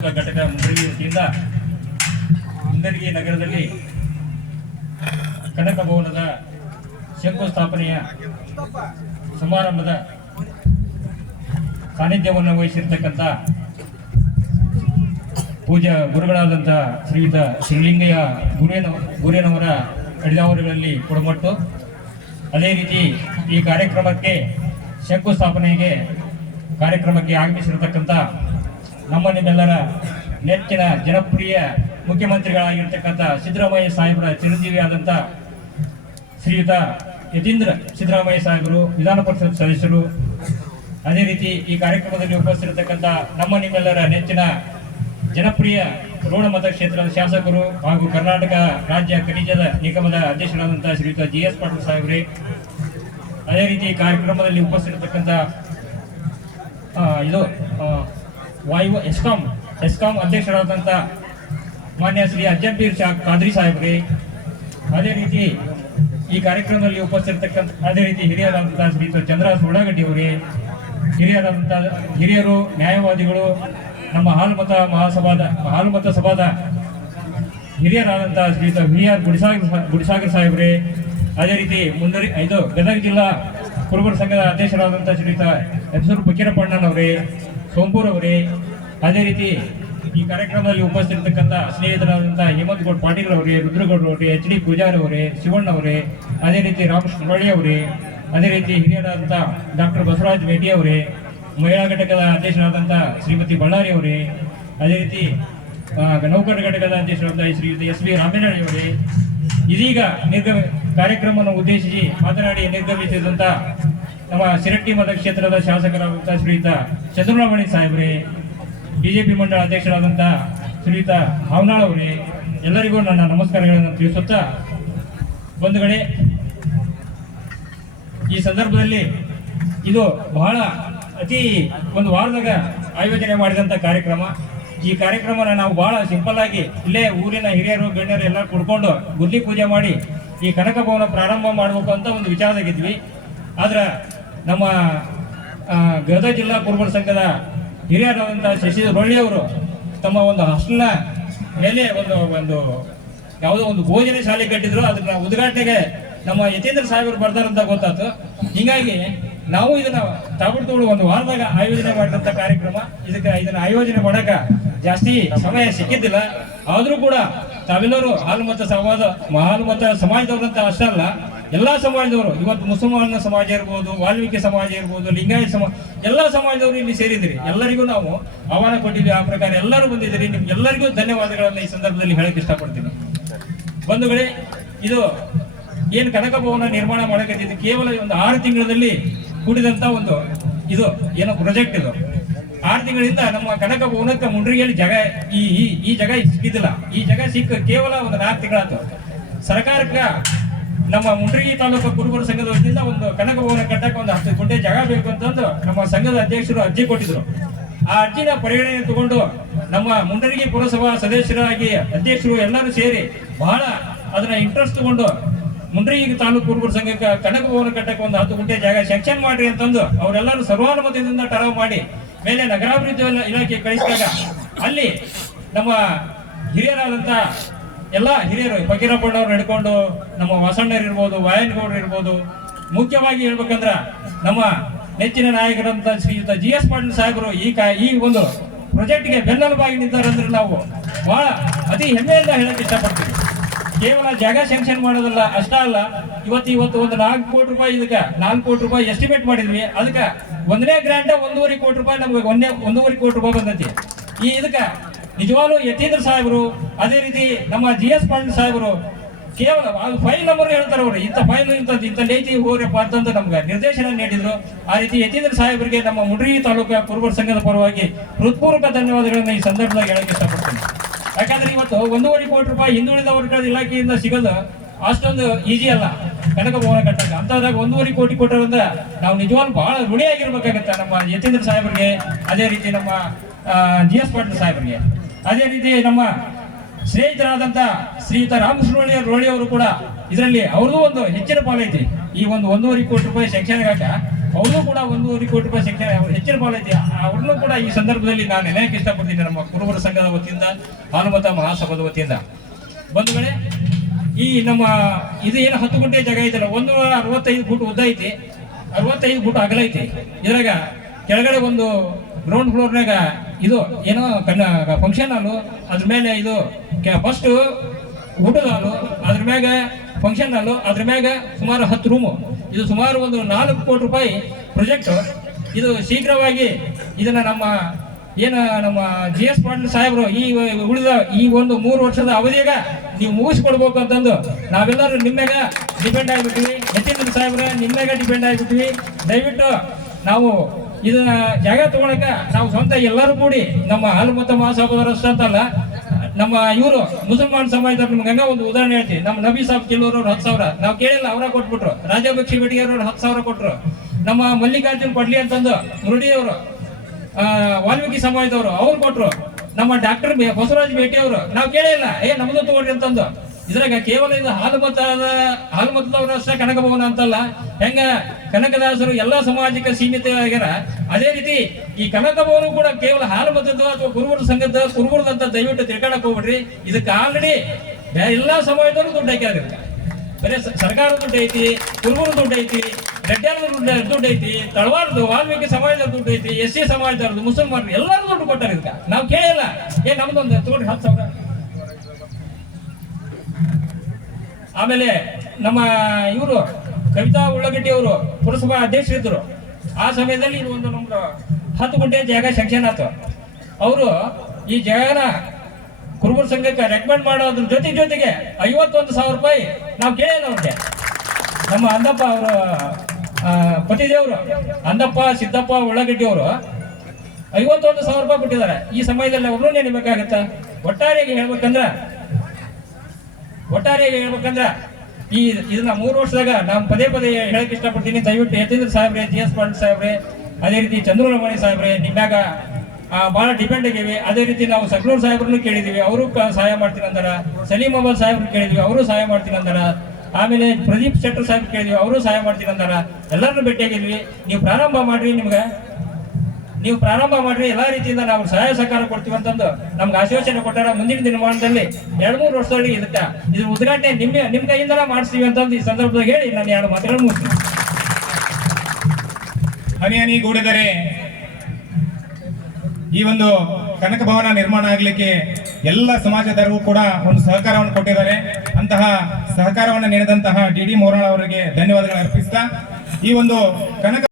ಘಟಕ ಮುಂಡರಗಿ ವತಿಯಿಂದ ನಗರದಲ್ಲಿ ಕನಕ ಭವನದ ಶಂಕುಸ್ಥಾಪನೆಯ ಸಮಾರಂಭದ ಸಾನ್ನಿಧ್ಯವನ್ನು ವಹಿಸಿರ್ತಕ್ಕಂಥ ಪೂಜಾ ಗುರುಗಳಾದಂಥ ಶ್ರೀಯುತ ಶ್ರೀಲಿಂಗಯ್ಯ ಗುರೇನ ಗುರೇನವರ ಅಡಿದಾವರುಗಳಲ್ಲಿ ಕೊಡಮಟ್ಟು. ಅದೇ ರೀತಿ ಈ ಕಾರ್ಯಕ್ರಮಕ್ಕೆ ಶಂಕುಸ್ಥಾಪನೆಗೆ ಕಾರ್ಯಕ್ರಮಕ್ಕೆ ಆಗಮಿಸಿರತಕ್ಕಂಥ ನಮ್ಮ ನಿಮ್ಮೆಲ್ಲರ ನೆಚ್ಚಿನ ಜನಪ್ರಿಯ ಮುಖ್ಯಮಂತ್ರಿಗಳಾಗಿರ್ತಕ್ಕಂಥ ಸಿದ್ದರಾಮಯ್ಯ ಸಾಹೇಬರ ಚಿರಂಜೀವಿ ಆದಂಥ ಶ್ರೀಯುತ ಯತೀಂದ್ರ ಸಿದ್ದರಾಮಯ್ಯ ಸಾಹೇಬರು, ವಿಧಾನ ಪರಿಷತ್ ಸದಸ್ಯರು. ಅದೇ ರೀತಿ ಈ ಕಾರ್ಯಕ್ರಮದಲ್ಲಿ ಉಪಸ್ಥಿರತಕ್ಕಂಥ ನಮ್ಮ ನಿಮ್ಮೆಲ್ಲರ ನೆಚ್ಚಿನ ಜನಪ್ರಿಯ ರೋಣ ಮತಕ್ಷೇತ್ರದ ಶಾಸಕರು ಹಾಗೂ ಕರ್ನಾಟಕ ರಾಜ್ಯ ಖನಿಜದ ನಿಗಮದ ಅಧ್ಯಕ್ಷರಾದಂಥ ಶ್ರೀಯುತ ಜಿ ಎಸ್ ಪಾಟೀಲ್ ಸಾಹೇಬ್ರೆ. ಅದೇ ರೀತಿ ಕಾರ್ಯಕ್ರಮದಲ್ಲಿ ಉಪಸ್ಥಿರತಕ್ಕಂಥ ಇದು ಆ, ವಾಯು ಎಸ್ಕಾಂ. ಎಸ್ಕಾಂ ಅಧ್ಯಕ್ಷರಾದಂಥ ಮಾನ್ಯ ಶ್ರೀ ಅಜ್ಜಂಪೀರ್ ಶಾ ಖಾದ್ರಿ ಸಾಹೇಬ್ರೆ ಅದೇ ರೀತಿ ಈ ಕಾರ್ಯಕ್ರಮದಲ್ಲಿ ಉಪಸ್ಥಿರತಕ್ಕಂಥ ಅದೇ ರೀತಿ ಹಿರಿಯರಾದಂಥ ಶ್ರೀಯುತ ಚಂದ್ರಾಸ್ ಉಳ್ಳಾಗಡ್ಡಿ ಅವರೇ ಹಿರಿಯರಾದಂಥ ಹಿರಿಯರು ನ್ಯಾಯವಾದಿಗಳು ನಮ್ಮ ಹಾಲುಮತ ಮಹಾಸಭಾದ ಹಾಲ್ಮತ ಸಭಾದ ಹಿರಿಯರಾದಂಥ ಶ್ರೀಯುತ ವಿ ಆರ್ ಗುಡಿಸಾಗರ್ ಗುಡಿಸಾಗರ್ ಸಾಹೇಬ್ರೆ ಅದೇ ರೀತಿ ಮುಂದರಿ ಇದು ಗದಗ ಜಿಲ್ಲಾ ಕುರುಬರ ಸಂಘದ ಅಧ್ಯಕ್ಷರಾದಂಥ ಶ್ರೀಯುತ ಹೆಸರು ಫಕೀರಪ್ಪಣ್ಣನವರೇ ಸೋಂಪೂರ್ ಅವರೇ, ಅದೇ ರೀತಿ ಈ ಕಾರ್ಯಕ್ರಮದಲ್ಲಿ ಉಪಸ್ಥಿತಿರ್ತಕ್ಕಂಥ ಸ್ನೇಹಿತರಾದಂಥ ಹೇಮಂತ್ ಗೌಡ್ ಪಾಟೀಲ್ ಅವರೇ, ರುದ್ರಗೌಡ ಅವರೇ, ಎಚ್ ಡಿ ಪೂಜಾರ್ ಅವರೇ, ಶಿವಣ್ಣ ಅವರೇ, ಅದೇ ರೀತಿ ರಾಮಕೃಷ್ಣ ಹೊಳ್ಳಿ ಅವರೇ, ಅದೇ ರೀತಿ ಹಿರಿಯರಾದಂಥ ಡಾಕ್ಟರ್ ಬಸವರಾಜ್ ಭೇಟಿ ಅವರೇ, ಮಹಿಳಾ ಘಟಕದ ಅಧ್ಯಕ್ಷರಾದಂಥ ಶ್ರೀಮತಿ ಬಳ್ಳಾರಿ ಅವರೇ, ಅದೇ ರೀತಿ ನೌಕರ ಘಟಕದ ಅಧ್ಯಕ್ಷರಾದಂಥ ಶ್ರೀಮತಿ ಎಸ್ ಬಿ ರಾಮೇನಾಡಿ ಅವರೇ, ಇದೀಗ ನಿರ್ಗಮ ಕಾರ್ಯಕ್ರಮವನ್ನು ಉದ್ದೇಶಿಸಿ ಮಾತನಾಡಿ ನಿರ್ಗಮಿಸಿದಂತ ನಮ್ಮ ಶಿರಟ್ಟಿ ಮತಕ್ಷೇತ್ರದ ಶಾಸಕರಾದಂತಹ ಶ್ರೀಯುತ ಚಂದ್ರಮಣಿ ಸಾಹೇಬ್ರಿ, ಬಿಜೆಪಿ ಮಂಡಳ ಅಧ್ಯಕ್ಷರಾದಂಥ ಶ್ರೀಯುತ ಹಾವನಾಳ್ ಅವರೇ, ಎಲ್ಲರಿಗೂ ನನ್ನ ನಮಸ್ಕಾರಗಳನ್ನು ತಿಳಿಸುತ್ತಾ ಬಂಧುಗಳೇ, ಈ ಸಂದರ್ಭದಲ್ಲಿ ಇದು ಬಹಳ ಅತಿ ಒಂದು ವಾರದಾಗ ಆಯೋಜನೆ ಮಾಡಿದಂಥ ಕಾರ್ಯಕ್ರಮ. ಈ ಕಾರ್ಯಕ್ರಮನ ನಾವು ಬಹಳ ಸಿಂಪಲ್ ಆಗಿ ಇಲ್ಲೇ ಊರಿನ ಹಿರಿಯರು, ಗಣ್ಯರು ಎಲ್ಲ ಕುಡ್ಕೊಂಡು ಗುರ್ಲಿ ಪೂಜೆ ಮಾಡಿ ಈ ಕನಕ ಭವನ ಪ್ರಾರಂಭ ಮಾಡಬೇಕು ಅಂತ ಒಂದು ವಿಚಾರದಾಗಿದ್ವಿ ಆದ್ರೆ ನಮ್ಮ ಗದಗ ಜಿಲ್ಲಾ ಕುರುಬರ ಸಂಘದ ಹಿರಿಯರಾದಂಥ ಶಶಿ ರೊಳ್ಳಿ ಅವರು ತಮ್ಮ ಒಂದು ಹಾಸ್ಟೆಲ್ನ ಮೇಲೆ ಒಂದು ಒಂದು ಯಾವುದೋ ಒಂದು ಭೋಜನ ಶಾಲೆ ಕಟ್ಟಿದ್ರು. ಅದನ್ನ ಉದ್ಘಾಟನೆಗೆ ನಮ್ಮ ಯತೀಂದ್ರ ಸಾಹೇಬರು ಬರ್ತಾರಂತ ಗೊತ್ತಾಯ್ತು. ಹಿಂಗಾಗಿ ನಾವು ಇದನ್ನ ತಾಬಿಡ್ತೋಳು ಒಂದು ವಾರದಾಗ ಆಯೋಜನೆ ಮಾಡಿದಂಥ ಕಾರ್ಯಕ್ರಮ. ಇದಕ್ಕೆ ಇದನ್ನ ಆಯೋಜನೆ ಮಾಡಕ ಜಾಸ್ತಿ ಸಮಯ ಸಿಕ್ಕಿದ್ದಿಲ್ಲ. ಆದರೂ ಕೂಡ ತಾವೆಲ್ಲರೂ ಹಾಲುಮತ ಸಮಾಜ ಹಾಲುಮತ ಸಮಾಜದವ್ರಂತ ಅಷ್ಟೇ ಅಲ್ಲ ಎಲ್ಲಾ ಸಮಾಜದವರು, ಇವತ್ತು ಮುಸಲ್ಮಾನ ಸಮಾಜ ಇರ್ಬೋದು, ವಾಲ್ಮೀಕಿ ಸಮಾಜ ಇರ್ಬೋದು, ಲಿಂಗಾಯತ ಸಮಾಜ ಎಲ್ಲ ಸಮಾಜದವರು ಇಲ್ಲಿ ಸೇರಿದ್ರಿ. ಎಲ್ಲರಿಗೂ ನಾವು ಆಹ್ವಾನ ಕೊಟ್ಟಿದ್ವಿ ಆ ಪ್ರಕಾರ ಎಲ್ಲರೂ ಬಂದಿದ್ದೀರಿ. ನಿಮ್ಗೆಲ್ಲರಿಗೂ ಧನ್ಯವಾದಗಳನ್ನು ಈ ಸಂದರ್ಭದಲ್ಲಿ ಹೇಳಕ್ಕೆ ಇಷ್ಟಪಡ್ತೀನಿ. ಬಂಧುಗಳೇ ಇದು ಏನು ಕನಕ ಭವನ ನಿರ್ಮಾಣ ಮಾಡಕತ್ತಿದ್ದು ಕೇವಲ ಒಂದು ಆರು ತಿಂಗಳಲ್ಲಿ ಕೂಡಿದಂತ ಒಂದು ಇದು ಏನೋ ಪ್ರಾಜೆಕ್ಟ್ ಇದು. ಆರು ತಿಂಗಳಿಂದ ನಮ್ಮ ಕನಕ ಭವನಕ್ಕೆ ಮುಂಡ್ರಿಗೆಯಲ್ಲಿ ಜಾಗ ಈ ಈ- ಈ ಜಾಗ ಸಿಕ್ಕಿದ್ದಿಲ್ಲ. ಈ ಜಾಗ ಸಿಕ್ಕ ಕೇವಲ ಒಂದು ನಾಲ್ಕು ತಿಂಗಳಾಯ್ತು ಸರ್ಕಾರಕ್ಕೆ ನಮ್ಮ ಮುಂಡ್ರಿಗಿ ತಾಲೂಕು ಕುರುಬರ ಸಂಘದ ವತಿಯಿಂದ ಒಂದು ಕನಕ ಭವನ ಕಟ್ಟಕ್ಕೆ ಒಂದು ಹತ್ತು ಗುಂಟೆ ಜಾಗ ಬೇಕು ಅಂತಂದು ನಮ್ಮ ಸಂಘದ ಅಧ್ಯಕ್ಷರು ಅರ್ಜಿ ಕೊಟ್ಟಿದ್ರು. ಆ ಅರ್ಜಿನ ಪರಿಗಣನೆ ತಗೊಂಡು ನಮ್ಮ ಮುಂಡರಿಗಿ ಪುರಸಭಾ ಸದಸ್ಯರಾಗಿ ಅಧ್ಯಕ್ಷರು ಎಲ್ಲರೂ ಸೇರಿ ಬಹಳ ಅದನ್ನ ಇಂಟ್ರೆಸ್ಟ್ ತಗೊಂಡು ಮುಂಡ್ರಿಗಿ ತಾಲೂಕು ಕುರುಬರ ಸಂಘಕ್ಕೆ ಕನಕ ಭವನ ಕಟ್ಟಕ್ಕೆ ಒಂದು ಹತ್ತು ಗುಂಟೆ ಜಾಗ ಸೆಕ್ಷನ್ ಮಾಡ್ರಿ ಅಂತಂದು ಅವರೆಲ್ಲರೂ ಸರ್ವಾನುಮತದಿಂದ ಟರಾವ್ ಮಾಡಿ ಮೇಲೆ ನಗರಾಭಿವೃದ್ಧಿ ಇಲಾಖೆ ಕಳಿಸಿದಾಗ ಅಲ್ಲಿ ನಮ್ಮ ಹಿರಿಯರಾದಂತ ಎಲ್ಲ ಹಿರಿಯರು ಫಕೀರಪ್ಪಣ್ಣವ್ರು ಹಿಡ್ಕೊಂಡು ನಮ್ಮ ವಾಸಣ್ಣರು ಇರ್ಬೋದು, ವಾಯನಗೌಡರು ಇರ್ಬೋದು, ಮುಖ್ಯವಾಗಿ ಹೇಳ್ಬೇಕಂದ್ರ ನಮ್ಮ ನೆಚ್ಚಿನ ನಾಯಕರಂತ ಶ್ರೀಯುತ ಜಿ ಎಸ್ ಪಾಟೀಲ್ ಸಾಹೇಬರು ಈ ಕಾ, ಈ ಒಂದು ಪ್ರಾಜೆಕ್ಟ್ಗೆ ಬೆನ್ನೆಲುಬಾಗಿ ನಿಂತಾರೆ ಅಂದ್ರೆ ನಾವು ಬಹಳ ಅತಿ ಹೆಮ್ಮೆಯಿಂದ ಹೇಳಕ್ ಇಷ್ಟಪಡ್ತೀವಿ. ಕೇವಲ ಜಾಗ ಸ್ಯಾಂಕ್ಷನ್ ಮಾಡೋದಲ್ಲ, ಅಷ್ಟ ಅಲ್ಲ, ಇವತ್ತು ಇವತ್ತು ಒಂದು ನಾಲ್ಕು ಕೋಟಿ ರೂಪಾಯಿ ಇದಕ್ಕೆ, ನಾಲ್ಕು ಕೋಟಿ ರೂಪಾಯಿ ಎಸ್ಟಿಮೇಟ್ ಮಾಡಿದ್ವಿ, ಅದಕ್ಕೆ ಒಂದನೇ ಗ್ರಾಂಟ್ ಒಂದೂವರೆ ಕೋಟಿ ರೂಪಾಯಿ ನಮ್ಗೆ, ಒಂದೇ, ಒಂದೂವರೆ ಕೋಟಿ ರೂಪಾಯಿ ಬಂದೈತಿ. ಈ ಇದಕ್ಕೆ ನಿಜವಾಗ್ಲೂ ಯತೀಂದ್ರ ಸಾಹೇಬರು, ಅದೇ ರೀತಿ ನಮ್ಮ ಜಿ ಎಸ್ ಪಾಟೀಲ್ ಸಾಹೇಬರು ಕೇವಲ ಅದು ಫೈಲ್ ನಂಬರ್ ಹೇಳ್ತಾರೆ ಅವರು. ಇಂಥ ಫೈಲ್ ಇಂಥ ಇಂಥ ಲೇತಿ ಹೋಗ್ರಪ್ಪ ಅಂತಂದು ನಮ್ಗೆ ನಿರ್ದೇಶನ ನೀಡಿದ್ರು. ಆ ರೀತಿ ಯತೀಂದ್ರ ಸಾಹೇಬರಿಗೆ ನಮ್ಮ ಮುಡ್ರಿ ತಾಲೂಕು ಕುರುಬರ ಸಂಘದ ಪರವಾಗಿ ಹೃತ್ಪೂರ್ವಕ ಧನ್ಯವಾದಗಳನ್ನು ಈ ಸಂದರ್ಭದಲ್ಲಿ ಹೇಳಕ್ಕೆ ಇಷ್ಟಪಡ್ತೀನಿ. ಯಾಕಂದ್ರೆ ಇವತ್ತು ಒಂದೂವರೆ ಕೋಟಿ ರೂಪಾಯಿ ಹಿಂದುಳಿದ ವರ್ಗದ ಇಲಾಖೆಯಿಂದ ಸಿಗೋದು ಅಷ್ಟೊಂದು ಈಜಿ ಅಲ್ಲ. ಕನಕ ಭವನ ಕಟ್ಟಕ್ಕೆ. ಅಂತದಾಗ ಒಂದೂವರೆ ಕೋಟಿ ಕೊಟ್ಟರಿಂದ ನಾವು ನಿಜವಾಗ್ಲೂ ಬಹಳ ಋಣಿಯಾಗಿರ್ಬೇಕಾಗತ್ತೆ ನಮ್ಮ ಯತೀಂದ್ರ ಸಾಹೇಬರಿಗೆ, ಅದೇ ರೀತಿ ನಮ್ಮ ಜಿ ಎಸ್ ಪಾಟೀಲ್ ಸಾಹೇಬರಿಗೆ. ಅದೇ ರೀತಿ ನಮ್ಮ ಸ್ನೇಹಿತರಾದಂಥ ಶ್ರೀಯುತ ರಾಮಕೃಷ್ಣ ರೋಳಿ ಅವರು ಕೂಡ ಇದರಲ್ಲಿ ಅವ್ರದ್ದು ಒಂದು ಹೆಚ್ಚಿನ ಪಾಲೈತಿ ಈ ಒಂದು ಒಂದೂವರೆ ಕೋಟಿ ರೂಪಾಯಿ ಶೈಕ್ಷಣಿಕ ಹಾಕ ಅವ್ರಿಗೂ ಕೂಡ ಒಂದೂವರೆ ಕೋಟಿ ರೂಪಾಯಿ ಶೈಕ್ಷಣಿಕ ಹೆಚ್ಚಿನ ಪಾಲೈತಿ ಅವ್ರನ್ನೂ ಕೂಡ ಈ ಸಂದರ್ಭದಲ್ಲಿ ನಾನು ನೆನೆಯಕ್ಕೆ ಇಷ್ಟಪಡ್ತೀನಿ ನಮ್ಮ ಕುರುಬರ ಸಂಘದ ವತಿಯಿಂದ ಹನುಮತ ಮಹಾಸಭದ ವತಿಯಿಂದ. ಬಂಧುಗಳೇ, ಈ ನಮ್ಮ ಇದು ಏನು ಹತ್ತು ಗುಂಟೆ ಜಾಗ ಐತಲ್ಲ ಒಂದು ನೂರ ಅರವತ್ತೈದು ಫುಟ್ ಉದ್ದ ಐತಿ. ಅರವತ್ತೈದು ಫುಟ್ ಅಗಲ ಇದ್ರಾಗ ಕೆಳಗಡೆ ಒಂದು ಗ್ರೌಂಡ್ ಫ್ಲೋರ್ನಾಗ ಇದು ಏನೋ ಕನ್ನ ಫಂಕ್ಷನ್ ಹಾಲು ಅದ್ರ ಮೇಲೆ ಇದು ಫಸ್ಟ್ ಊಟದ ಹಾಲು ಅದ್ರ ಮ್ಯಾಗ ಫಂಕ್ಷನ್ ಹಾಲು ಅದ್ರ ಮ್ಯಾಗ ಸುಮಾರು ಹತ್ತು ರೂಮು ಇದು ಸುಮಾರು ಒಂದು ನಾಲ್ಕು ಕೋಟಿ ರೂಪಾಯಿ ಪ್ರಾಜೆಕ್ಟ್ ಇದು ಶೀಘ್ರವಾಗಿ ಇದನ್ನ ನಮ್ಮ ಏನು ನಮ್ಮ ಜಿ ಎಸ್ ಪಾಟೀಲ್ ಸಾಹೇಬರು ಈ ಉಳಿದ ಈ ಒಂದು ಮೂರು ವರ್ಷದ ಅವಧಿಯಾಗ ನೀವು ಮುಗಿಸ್ಕೊಡ್ಬೇಕು ಅಂತಂದು ನಾವೆಲ್ಲರೂ ನಿಮ್ಮೆಗ ಡಿಪೆಂಡ್ ಆಗಿಬಿಟ್ಟಿವಿ ಯತೀಂದ್ರ ಸಾಹೇಬ್ರೆ ನಿಮ್ಮೆಗ ಡಿಪೆಂಡ್ ಆಗಿಬಿಟ್ಟಿವಿ ದಯವಿಟ್ಟು ನಾವು ಇದನ್ನ ಜಾಗ ತಗೊಳಕ ನಾವು ಸ್ವಂತ ಎಲ್ಲರೂ ಕೂಡಿ ನಮ್ಮ ಹಾಲು ಮತ್ತು ಮಹಾಸಭಾದವರು ಅಂತಲ್ಲ, ನಮ್ಮ ಇವರು ಮುಸಲ್ಮಾನ್ ಸಮಾಜದವ್ರು ನಿಮ್ಗೆ ಹಂಗ ಒಂದು ಉದಾಹರಣೆ ಹೇಳ್ತೀವಿ ನಮ್ಮ ನಬಿ ಸಾಬ್ ಕೆಲವರು ಅವ್ರು ಹತ್ತು ಸಾವಿರ, ನಾವು ಕೇಳಿಲ್ಲ, ಅವರ ಕೊಟ್ಬಿಟ್ರು. ರಾಜಭಕ್ಷಿ ಬೆಡಿಗೆಯವ್ರು ಅವ್ರು ಹತ್ತು ಸಾವಿರ ಕೊಟ್ರು. ನಮ್ಮ ಮಲ್ಲಿಕಾರ್ಜುನ್ ಕೊಡ್ಲಿ ಅಂತಂದು ಮುರುಡಿ ಅವರು ವಾಲ್ಮೀಕಿ ಸಮಾಜದವರು, ಅವ್ರು ಕೊಟ್ರು. ನಮ್ಮ ಡಾಕ್ಟರ್ ಬಸವರಾಜ್ ಭೇಟಿ ಅವರು, ನಾವು ಕೇಳಿಲ್ಲ ಏ, ನಮ್ದು ತಗೊಳ್ರಿ ಅಂತಂದು. ಇದ್ರಾಗ ಕೇವಲ ಇದು ಹಾಲು ಮತದ ಹಾಲು ಅಷ್ಟೇ ಕನಕ ಭವನ ಅಂತಲ್ಲ. ಹೆಂಗ? ಕನಕದಾಸರು ಎಲ್ಲಾ ಸಮಾಜಕ್ಕೆ ಸೀಮಿತ ಆಗ್ಯಾರ ಅದೇ ರೀತಿ ಈ ಕನಕ ಭವನ ಕೂಡ ಕೇವಲ ಹಾಲು ಮತದ ಅಥವಾ ಕುರುಬರ ಸಂಘದ ಕುರುಬರದಂತ ದಯವಿಟ್ಟು ತಿಳ್ಕೊಳಕ್ ಹೋಗ್ಬಿಡ್ರಿ. ಇದಕ್ಕೆ ಆಲ್ರೆಡಿ ಎಲ್ಲಾ ಸಮಾಜದವರು ದುಡ್ಡು ಹಾಕ್ಯಾರ. ಬರೀ ಸರ್ಕಾರ ದುಡ್ಡು ಐತಿ ಕುರುಬರ ದುಡ್ಡು ಐತಿ ದುಡ್ಡು ದುಡ್ಡು ಐತಿ, ತಳವಾರದು ವಾಲ್ಮೀಕಿ ಸಮಾಜದ ದುಡ್ಡು ಐತಿ, ಎಸ್ ಸಿ ಸಮಾಜದವ್ರದ್ದು, ಮುಸಲ್ಮಾನರು ಎಲ್ಲರೂ ದುಡ್ಡು ಕೊಟ್ಟಾರ ಇದಕ್ಕೆ ನಾವು ಕೇಳಿಲ್ಲ. ಏ, ನಮ್ದೊಂದು ತಗೊಂಡ್ರಿ ಹತ್ತು ಸಾವಿರ. ಆಮೇಲೆ ನಮ್ಮ ಇವರು ಕವಿತಾ ಉಳ್ಳಗಡ್ಡಿ ಅವರು ಪುರಸಭಾ ಅಧ್ಯಕ್ಷರಿದ್ದರು. ಆ ಸಮಯದಲ್ಲಿ ಇದು ಒಂದು ನಮ್ದು ಹತ್ತು ಗುಂಟೆ ಜಾಗ ಸೆಕ್ಷನ್ ಆಯ್ತು. ಅವರು ಈ ಜಾಗನ ಕುರುಬರ ಸಂಘಕ್ಕೆ ರೆಕಮೆಂಡ್ ಮಾಡೋದ್ರ ಜೊತೆ ಜೊತೆಗೆ ಐವತ್ತೊಂದು ಸಾವಿರ ರೂಪಾಯಿ ನಾವು ಕೇಳಿಲ್ಲ ಅವ್ರಿಗೆ. ನಮ್ಮ ಅಂದಪ್ಪ ಅವರು ಪತಿದೇವರು, ಅಂದಪ್ಪ, ಸಿದ್ದಪ್ಪ ಉಳ್ಳಗಡ್ಡಿ ಅವರು ಐವತ್ತೊಂದು ಸಾವಿರ ರೂಪಾಯಿ ಕೊಟ್ಟಿದ್ದಾರೆ. ಈ ಸಮಯದಲ್ಲಿ ಅವ್ರನ್ನೂ ನೆನಬೇಕಾಗತ್ತ ಒಟ್ಟಾರೆಯಾಗಿ ಹೇಳ್ಬೇಕಂದ್ರ ಒಟ್ಟಾರೆಯಾಗಿ ಹೇಳ್ಬೇಕಂದ್ರ ಈ ಇದನ್ನ ಮೂರು ವರ್ಷದಾಗ ನಾನು ಪದೇ ಪದೇ ಹೇಳಕ್ ಇಷ್ಟಪಡ್ತೀನಿ. ದಯವಿಟ್ಟು ಯತೀಂದ್ರ ಸಾಹೇಬ್ರೆ ಜಿ ಎಸ್ ಪಾಟೀಲ್ ಸಾಹೇಬ್ರೆ, ಅದೇ ರೀತಿ ಚಂದ್ರರಮಣಿ ಸಾಹೇಬ್ರೆ ನಿಮ್ಮಾಗ ಬಹಳ ಡಿಪೆಂಡ್ ಆಗಿವೆ. ಅದೇ ರೀತಿ ನಾವು ಸಕ್ಲೂರ್ ಸಾಹೇಬ್ರನ್ನು ಕೇಳಿದೀವಿ. ಅವರು ಸಹಾಯ ಮಾಡ್ತೀನಿ ಅಂದಾರ. ಸಲೀಂ ಅಹಮದ್ ಸಾಹೇಬ್ರು ಕೇಳಿದ್ವಿ. ಅವರು ಸಹಾಯ ಮಾಡ್ತೀನಿ ಅಂದಾರ. ಆಮೇಲೆ ಪ್ರದೀಪ್ ಶೆಟ್ಟರ್ ಸಾಹೇಬ್ ಕೇಳಿದ್ವಿ. ಅವರು ಸಹಾಯ ಮಾಡ್ತೀನಿ ಅಂದಾರ. ಎಲ್ಲರನ್ನು ಭೇಟಿಯಾಗಿದ್ವಿ. ನೀವು ಪ್ರಾರಂಭ ಮಾಡ್ರಿ ನಿಮ್ಗೆ. ನೀವು ಪ್ರಾರಂಭ ಮಾಡ್ರಿ, ಎಲ್ಲಾ ರೀತಿಯಿಂದ ನಾವು ಸಹಾಯ ಸಹಕಾರ ಕೊಡ್ತೀವಿ ಅಂತಂದು ನಮ್ಗೆ ಆಶ್ವಾಸನೆ ಕೊಟ್ಟಾರ ಮುಂದಿನ ದಿನಮಾನದಲ್ಲಿ ಎರಡ್ ಮೂರು ವರ್ಷದಲ್ಲಿ ಇದಕ್ಕ. ಇದು ಉದ್ಘಾಟನೆ ನಿಮ್ಮ ನಿಮ್ ಕೈಯಿಂದಲೇ ಮಾಡಿಸ್ತೀವಿ ಅಂತಂದು ಈ ಸಂದರ್ಭದಾಗ ಹೇಳಿ, ನಾನು ಎರಡು ಮಾತುಗಳನ್ನು ಮುಗಿಸ್ತೀನಿ. ಹನಿ ಹನಿ ಗೂಡಿದರೆ, ಈ ಒಂದು ಕನಕ ಭವನ ನಿರ್ಮಾಣ ಆಗಲಿಕ್ಕೆ ಎಲ್ಲ ಸಮಾಜದವರು ಕೂಡ ಒಂದು ಸಹಕಾರವನ್ನು ಕೊಟ್ಟಿದ್ದಾರೆ. ಅಂತಹ ಸಹಕಾರವನ್ನು ನೀಡಿದಂತಹ ಡಿ ಡಿ ಅವರಿಗೆ ಧನ್ಯವಾದಗಳು ಅರ್ಪಿಸ್ತಾ, ಈ ಒಂದು ಕನಕ